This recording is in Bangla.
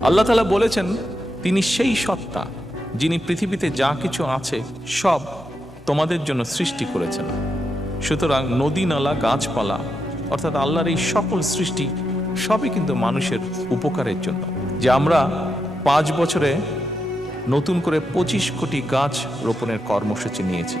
আল্লাহ তাআলা বলেছেন তিনি সেই সত্তা যিনি পৃথিবীতে যা কিছু আছে সব তোমাদের জন্য সৃষ্টি করেছেন। সুতরাং নদী নালা গাছপালা অর্থাৎ আল্লাহর এই সকল সৃষ্টি সবই কিন্তু মানুষের উপকারের জন্য। যে আমরা 5 বছরে নতুন করে 25 কোটি গাছ রোপণের কর্মসূচি নিয়েছি।